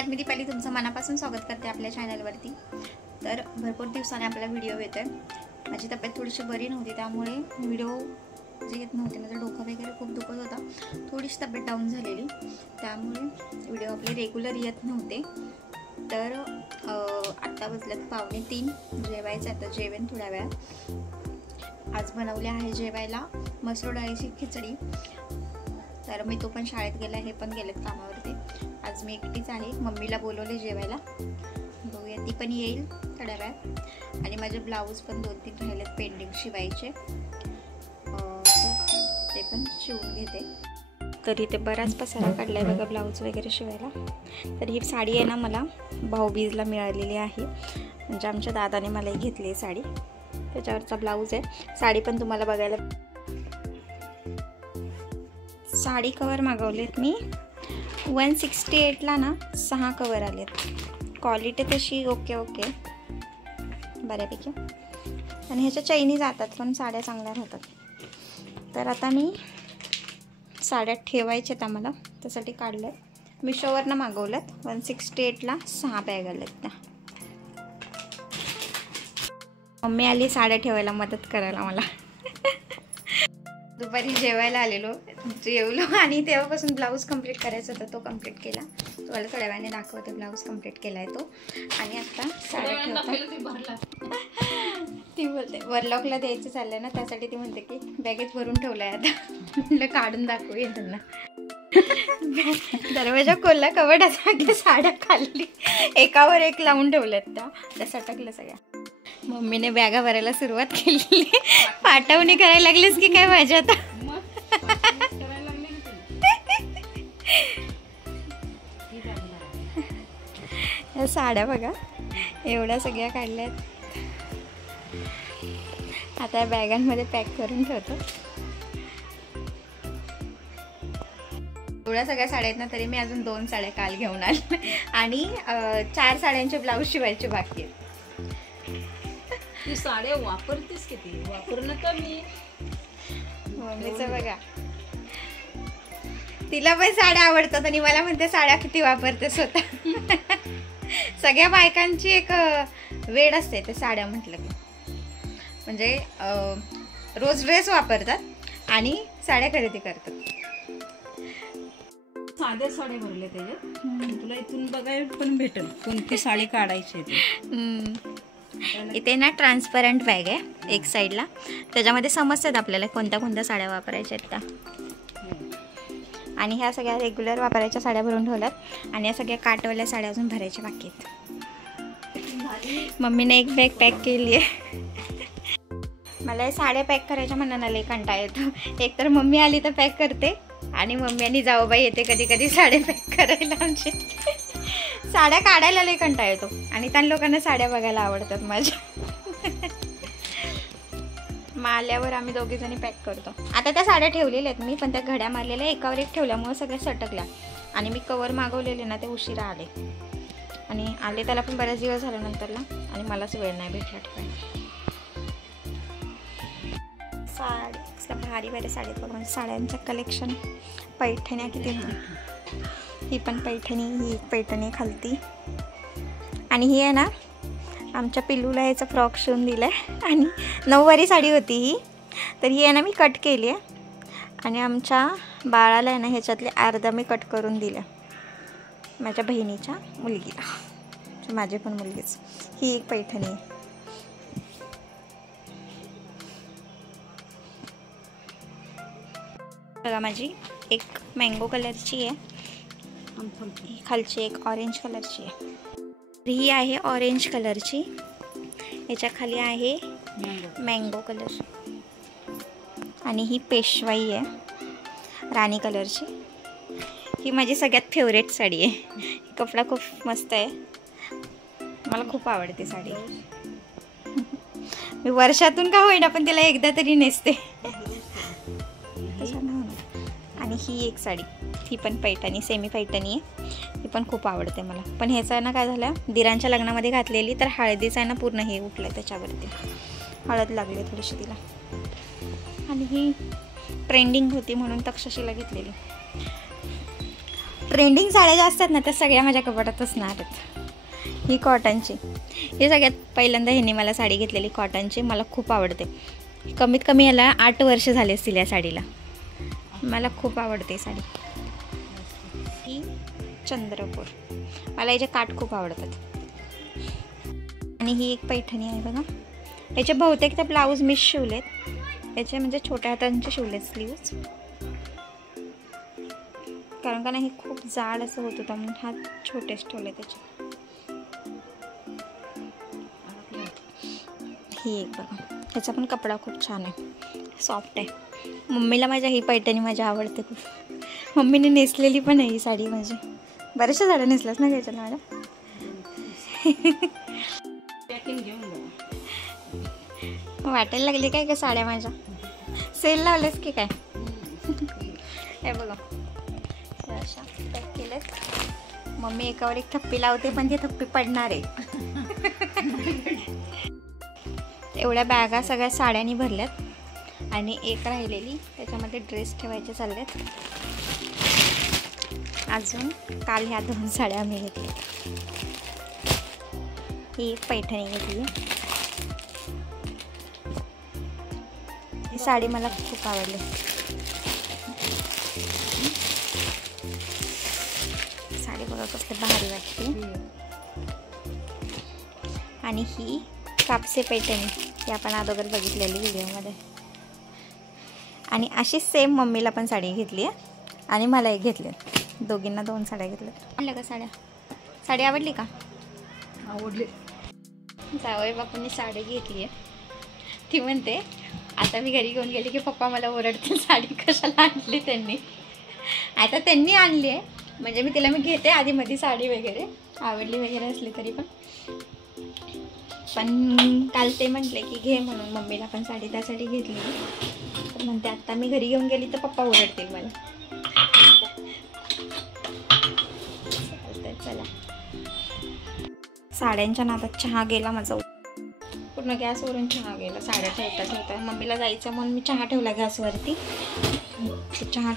नमस्कार, मी दीपाली तुमचं मनापासून स्वागत करते आपल्या चॅनलवरती। तर भरपूर दिवसांनी आपला व्हिडिओ येतोय। माझी तब्येत थोडीशी बरी नव्हती, त्यामुळे व्हिडिओ जे येत नव्हते, माझं डोकं वगैरे खूप दुखत होता, थोडीशी तब्येत डाऊन झालेली, त्यामुळे व्हिडिओ आपले रेग्युलर येत नव्हते। तर आत्ता बसल्यात 2:45, जेवायचं आता, जेवेन थोड्या वेळात। आज बनवले आहे जेवायला मसूर डाळीची खिचडी। तर मी तो पण शाळेत गेला, हे पण गेलेत कामावरती। आज मी एकटीच आहे, मम्मीला बोलवले जेवायला, बघूया ती पण येईल थोड्या वेळात। आणि माझे ब्लाऊज पण 2-3 राहिलेत पेंडिंग शिवायचे, ते पण शिवून घेते। तर इथे बराच पसारा काढलाय बघा ब्लाऊज वगैरे शिवायला। तर ही साडी आहे ना, मला भाऊबीजला मिळालेली आहे, म्हणजे आमच्या दादाने मला घेतली साडी, त्याच्यावरचा ब्लाऊज आहे। साडी पण तुम्हाला बघायला, साडी कवर मागवलेत मी 168 ला ना 6 कवर आलेत। क्वालिटी तशी ओके बऱ्यापैकी, आणि ह्याच्या चैनी जातात पण साड्या चांगल्या राहतात। तर आता मी साड्या ठेवायच्यात आम्हाला, त्यासाठी काढलं, मिशोवरनं मागवलं। 168 ला 6 बॅग आल्यात त्या। मम्मी आली साड्या ठेवायला मदत करायला मला। दुपारी जेवायला आलेलो, जेवलो आणि तेव्हापासून ब्लाऊज कंप्लीट करायचा होता, तो कंप्लीट केला। तुम्हाला थोड्या वेळाने दाखवते ब्लाऊज कंप्लीट केलाय तो। आणि आता साड्या ठेवते, ती बोलते वरलॉकला द्यायचं चाललंय ना, त्यासाठी ती म्हणते की बॅगेत भरून ठेवलाय आता, म्हटलं काढून दाखवूया त्यांना। दरवाजा खोलला, कबडाच्या साड्या खाल्ली, एकावर एक लावून ठेवल्यात त्या सटकल्या सगळ्या। मम्मीने बॅगा भरायला सुरुवात केली, पाठवणी करायला लागलीस की काय माझ्या आता। या साड्या बघा एवढ्या सगळ्या काढल्यात, आता बॅगांमध्ये पॅक करून ठेवतो। एवढ्या सगळ्या साड्या आहेत ना, तरी मी अजून 2 साड्या काल घेऊन आले, आणि 4 साड्यांचे ब्लाऊज शिवायचे बाकी आहेत। तू साड्या वापरतेस किती? वापरणं कमी मम्मीचं बघा, तिला पण साड्या आवडतात आणि मला म्हणते साड्या किती वापरतेस स्वतः। सगळ्या बायकांची एक वेळ असते ते साड्या म्हटलं की, म्हणजे रोज ड्रेस वापरतात आणि साड्या खरेदी करतात। साध्या साड्या भरल्या त्याच्यात, तुला इथून बघायला पण भेटेल कोणती साडी काढायची ती। इथे ना ट्रान्सपरंट बॅग आहे एक साईडला, त्याच्यामध्ये समजतात आपल्याला कोणत्या कोणत्या साड्या वापरायच्या आहेत त्या। आणि ह्या सगळ्या रेग्युलर वापरायच्या साड्या भरून ठेवल्यात, आणि या सगळ्या काटवल्या साड्या अजून भरायच्या बाकी आहेत। मम्मीने एक बॅग पॅक केली आहे। मला हे साड्या पॅक करायच्या म्हणून लई कंटाळा येतो, एक तर मम्मी आली तर पॅक करते, आणि मम्मी आणि जाऊबाई येते कधी कधी साड्या पॅक करायला आमचे। साड्या काढायला लई कंटाळा येतो, आणि त्या लोकांना साड्या बघायला आवडतात माझ्या। मग आल्यावर आम्ही दोघी जणी पॅक करतो। आता त्या साड्या ठेवलेल्या आहेत मी, पण त्या घड्या मारलेल्या एकावर एक ठेवल्यामुळे सगळ्या सटकल्या, आणि मी कवर मागवलेले ना ते उशिरा आले, आणि आले त्याला पण बरेच दिवस झाले नंतरला, आणि मलाच वेळ नाही भेटला ठेवायला। साडी भारी भारी साडी बघून, साड्यांचं कलेक्शन, पैठण्या किती, ही पण पैठणी, ही एक पैठणी खालती, आणि ही आहे ना आमच्या पिल्लूला याचा फ्रॉक शिवून दिला आहे, आणि 9वारी साडी होती ही, तर ही आहे ना मी कट केली आहे, आणि आमच्या बाळाला आहे ना ह्याच्यातले अर्धा मी कट करून दिलं माझ्या बहिणीच्या मुलगीला, माझी पण मुलगीच। ही एक पैठणी आहे, बघा माझी एक मँगो कलरची आहे, खालची एक ऑरेंज कलरची आहे, ही आहे ऑरेंज कलरची, याच्या खाली आहे मँगो कलर, आणि ही पेशवाई आहे राणी कलरची। ही माझी सगळ्यात फेवरेट साडी आहे, कपडा खूप मस्त आहे, मला खूप आवडते साडी। मी वर्षातून का होईना पण तिला एकदा तरी नेसते। आणि ही एक साडी, ही पण पैठणी, सेमी पैठणी आहे, ही पण खूप आवडते मला, पण ह्याचं ना काय झालं, दिरांच्या लग्नामध्ये घातलेली, तर हळदीचं आहे ना पूर्ण हे उठलं, त्याच्यावरती हळद लागली थोडीशी तिला, आणि ही ट्रेंडिंग होती म्हणून तक्षशिला घेतलेली। ट्रेंडिंग साड्या ज्या असतात ना त्या सगळ्या माझ्या कपाटात असणार आहेत. ही कॉटनची, ही सगळ्यात पहिल्यांदा ह्यांनी मला साडी घेतलेली कॉटनची. मला खूप आवडते. कमीत कमी याला 8 वर्ष झाले असतील या साडीला. मला खूप आवडते साडी. ही चंद्रपूर, मला याचे काठ खूप आवडतात. आणि ही एक पैठणी आहे बघा. याचे बहुतेक त्या ब्लाऊज मिस शिवलेत. याचे म्हणजे छोट्या हातांचे शिवलेत स्लीव्ज, कारण का नाही हे खूप जाड असं होत होतं म्हणून हात छोटेच ठेवले त्याचे. ही एक बघा, ह्याचा पण कपडा खूप छान आहे, सॉफ्ट आहे. मम्मीला माझ्या ही पैठणी माझ्या आवडते खूप. मम्मीने नेसलेली पण आहे ही साडी. म्हणजे बऱ्याचशा साड्या नेसल्यास ना घ्यायच्या ना माझ्या. वाटायला लागली काय का साड्या माझ्या? सेल लावलेस की काय? हे बघा अशा पॅक केलेत. मम्मी एकावर एक थप्पी लावते पण ती थप्पी पडणार आहे. एवढ्या बॅगा सगळ्या साड्यांनी भरल्यात आणि एक राहिलेली त्याच्यामध्ये ड्रेस ठेवायचे चाललेत. अजून काल ह्या 2 साड्या आम्ही घेतल्या. ही एक पैठणी घेतली. ही साडी मला खूप आवडली. साडी बघा कसली भारी वाटते. आणि ही कापसे पैठणी, ही आपण अगोदर बघितलेली व्हिडिओमध्ये. आणि अशी सेम मम्मीला पण साडी घेतली आहे आणि मला एक घेतली. दोघींना 2 साड्या घेतल्या. आणल्या का साड्या? साडी आवडली का? आवडली. जावई बापूंनी साडी घेतली आहे. ती म्हणते आता मी घरी घेऊन गेली की पप्पा मला ओरडतील साडी कशाला आणली त्यांनी. आता त्यांनी आणली आहे म्हणजे मी तिला घेते आधी मध्ये साडी वगैरे, आवडली वगैरे असली तरी पण काल ते म्हटले की घे म्हणून मम्मीला पण साडी, त्यासाठी घेतली. तर म्हणते आता मी घरी घेऊन गेली तर पप्पा ओरडतील मला. चला, साड्यांच्या नादात चहा गेला माझा. पूर्ण गॅसवरून चहा गेला. साड्या ठेवता मम्मीला जायचं म्हणून मी चहा ठेवला गॅसवरती. चहा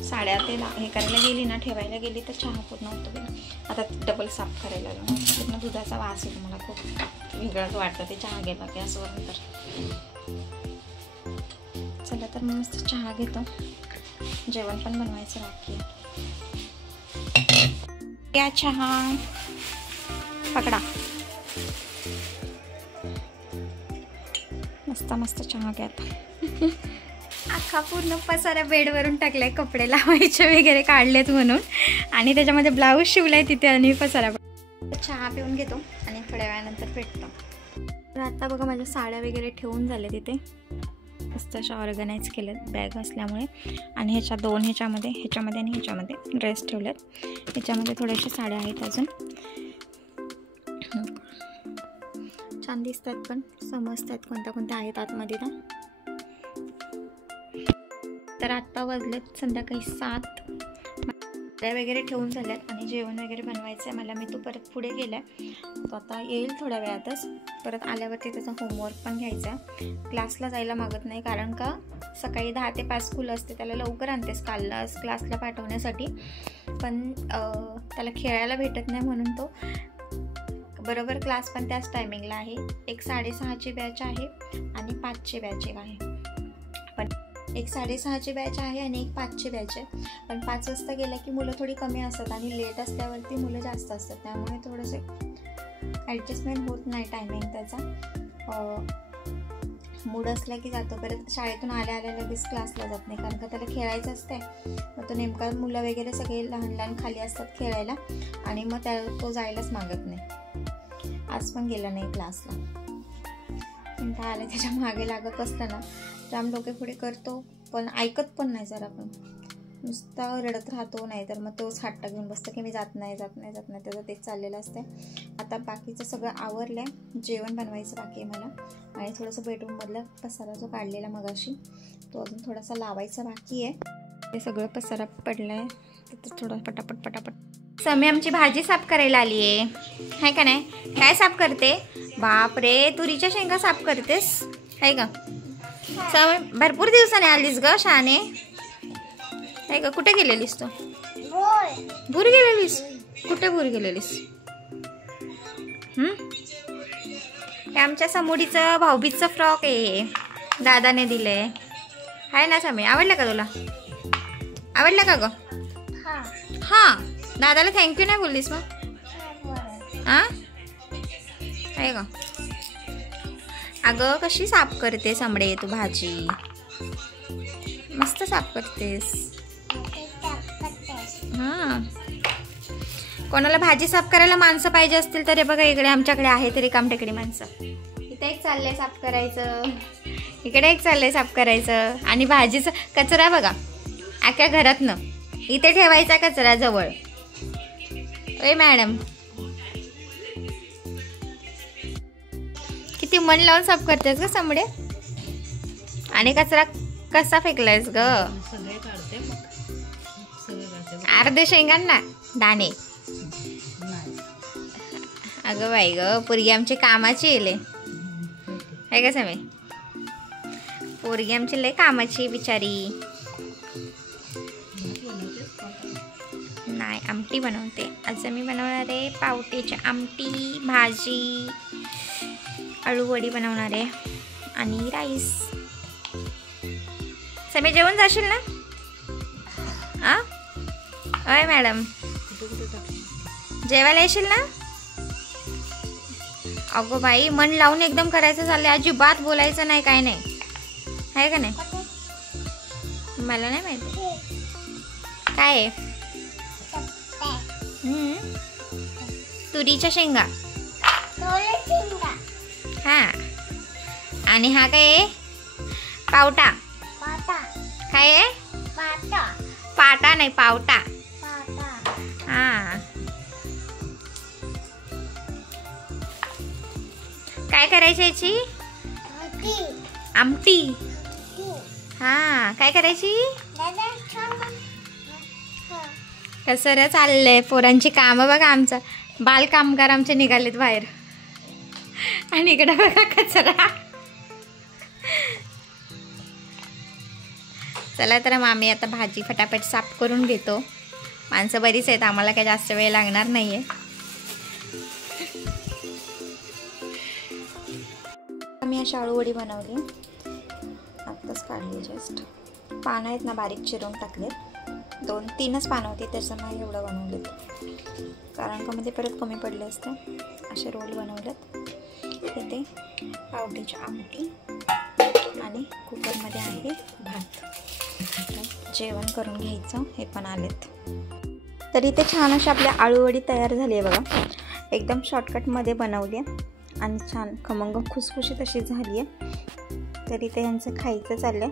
साड्या ते हे करायला गेली ना, ठेवायला गेली तर चहा पूर्ण होतो गेला. आता डबल साफ करायला लागलं. पूर्ण दुधाचा वास येतो मला, खूप वेगळंच वाटतं ते चहा गेला गॅसवरून. तर चला तर मग मस्त चहा घेतो. जेवण पण बनवायचं बाकी आहे. या चहा पकडा. मस्त चहा घ्या. अख्खा पूर्ण पसारा बेडवरून टाकलाय, कपडे लावायचे वगैरे काढलेत म्हणून. आणि त्याच्यामध्ये ब्लाऊज शिवलाय तिथे आणि पसारा. चहा पिऊन घेतो आणि थोड्या वेळानंतर भेटतो. तर आता बघा माझ्या साड्या वगैरे ठेवून झाले तिथे. मस्त अशा ऑर्गनाईज केल्यात बॅग असल्यामुळे. आणि ह्याच्या 2 ह्याच्यामध्ये आणि ह्याच्यामध्ये ड्रेस ठेवलेत. ह्याच्यामध्ये थोड्याशा साड्या आहेत अजून. छान दिसतात पण समजतात कोणत्या आहेत आतमध्ये ना. तर आत्ता वाजलेत संध्याकाळी 7. साड्या वगैरे ठेवून झाल्यात आणि जेवण वगैरे बनवायचं आहे मला. मी तो परत पुढे गेला आहे, तो आता येईल थोड्या वेळातच. परत आल्यावरती त्याचा होमवर्क पण घ्यायचा आहे. क्लासला जायला मागत नाही कारण का सकाळी 10 ते 5 स्कूल असते. त्याला लवकर आणतेस क्लासला पाठवण्यासाठी, पण त्याला खेळायला भेटत नाही म्हणून तो बरोबर क्लास पण त्याच टायमिंगला आहे. एक 6:30ची बॅच आहे आणि 5ची बॅच आहे. पण एक 6:30ची बॅच आहे आणि एक 5ची बॅच आहे. पण 5 वाजता गेल्या की मुलं थोडी कमी असतात आणि लेट असल्यावरती मुलं जास्त असतात. त्यामुळे थोडंसं ॲडजस्टमेंट होत नाही टायमिंग त्याचा. मूड असला की जातो. परत शाळेतून आल्या लगेच क्लासला जात नाही कारण का त्याला खेळायचं असते. मग तो नेमका मुलं वगैरे सगळे लहान खाली असतात खेळायला आणि मग तो जायलाच मागत नाही. आज पण गेला नाही क्लासला. कंटाळा आला, त्याच्या मागे लागत असताना जाम डोके पुढे करतो पण ऐकत पण नाही. जरा पण नुसता रडत राहतो. नाही तर मग तोच हट्टा घेऊन बसतो की मी जात नाही. त्याचं तेच चाललेलं असते. आता बाकीचं सगळं आवरलं आहे. जेवण बनवायचं बाकी आहे मला. आणि थोडंसं बेडरूममधला पसारा जो काढलेला मगाशी तो अजून थोडासा लावायचा बाकी आहे. ते सगळं पसारा पडलं आहे तर थोडं पटापट. समी आमची भाजी साफ करायला आली आहे का नाही? काय साफ करते? बापरे, तुरीच्या शेंगा साफ करतेस आहे का? समी भरपूर दिवसाने आलीस ग शाने आहे का? कुठे गेलेलीस तू? भूर गेलेलीस? कुठे भूर गेलेलीस? हे आमच्या समोडीचं भाऊबीजचं फ्रॉक आहे, दादाने दिले. आहे ना समी? आवडलं का तुला? आवडलं का ग? हा. दादाला थँक्यू नाही बोललीस मग? हा आहे का? अगं कशी साफ करते समडे तू भाजी? मस्त साफ करतेस. हा. कोणाला भाजी साफ करायला माणसं पाहिजे असतील तर हे बघा इकडे आमच्याकडे आहे तरी कामटेकडी माणसं. इथे एक चाललंय साफ करायचं, इकडे एक चाललंय साफ करायचं. आणि भाजीचा कचरा बघा अख्ख्या घरातनं इथे ठेवायचा कचरा जवळ. ओय मॅडम किती मन लावून साफ करतेस ग समडे. आणि कचरा कसा फेकलायस ग? अर्धे शेंगांना दाणे. अगं बाई ग पोरगी आमची कामाची येले आहे का समे? पोरगी आमची लय कामाची बिचारी. नाही आमटी बनवते आज मी. बनवणार आहे पावट्याची आमटी, भाजी, आळूवडी बनवणार आहे आणि राईस. समे जेवण जाशील ना? आ अय मॅडम जेवायला येशील ना? अगो बाई मन लावून एकदम करायचं चाललंय, अजिबात बोलायचं नाही काय नाही आहे का नाही? मला नाही माहिती काय आहे. तुरीच्या शेंगा. हा. आणि हा काय आहे? पावटा. काय आहे? पाटा नाही पावटा. हा. काय करायची याची? आमटी. हा. काय करायची? कसं चाललंय पोरांची कामं बघा. आमचं बाल कामगार आमचे निघालेत बाहेर. आणि इकडे बघा कचरा. चला तर मग आम्ही आता भाजी फटाफट साफ करून घेतो. माणसं बरीच आहेत, आम्हाला काही जास्त वेळ लागणार नाहीये. आम्ही अशी आळूवडी बनवली, आत्ताच काढली जस्ट. पानं आहेत ना बारीक चिरून टाकलेत. 2-3च पानं होती त्याच्यामुळे एवढं बनवलेत, कारण का मध्ये परत कमी पडले असते. असे रोल बनवलेत. इथे पावट्याची आमटी आणि कुकरमध्ये आहे भात. जेवण करून घ्यायचं. हे पण आलेत. तर इथे छान अशी आपली आळूवडी तयार झाली आहे बघा. एकदम शॉर्टकटमध्ये बनवली आहे आणि छान खमंग खुसखुशीत अशी झाली आहे. तर इथे यांचं खायचं चाललंय.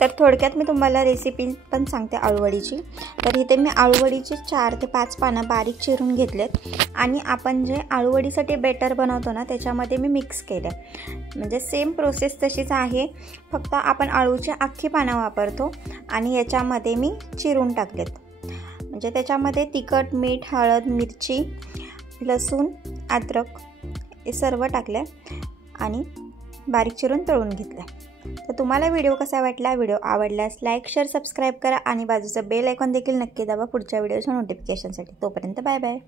तर थोडक्यात मी तुम्हाला रेसिपी पण सांगते आळूवडीची. तर इथे मी आळूवडीचे 4 ते 5 पानं बारीक चिरून घेतलेत आणि आपण जे आळूवडीसाठी बेटर बनवतो ना त्याच्यामध्ये मी मिक्स केलं. म्हणजे सेम प्रोसेस तशीच आहे, फक्त आपण आळूची अख्खी पानं वापरतो आणि याच्यामध्ये मी चिरून टाकलेत. म्हणजे त्याच्यामध्ये तिखट, मीठ, हळद, मिरची, लसूण, अद्रक हे सर्व टाकले आणि बारीक चिरून तळून घेतलं. तर तुम्हाला व्हिडिओ कसा वाटला? व्हिडिओ आवडल्यास लाईक, शेअर, सबस्क्राईब करा आणि बाजूचा बेल आयकॉन देखील नक्की दाबा पुढच्या व्हिडिओच्या नोटिफिकेशनसाठी. तोपर्यंत बाय बाय.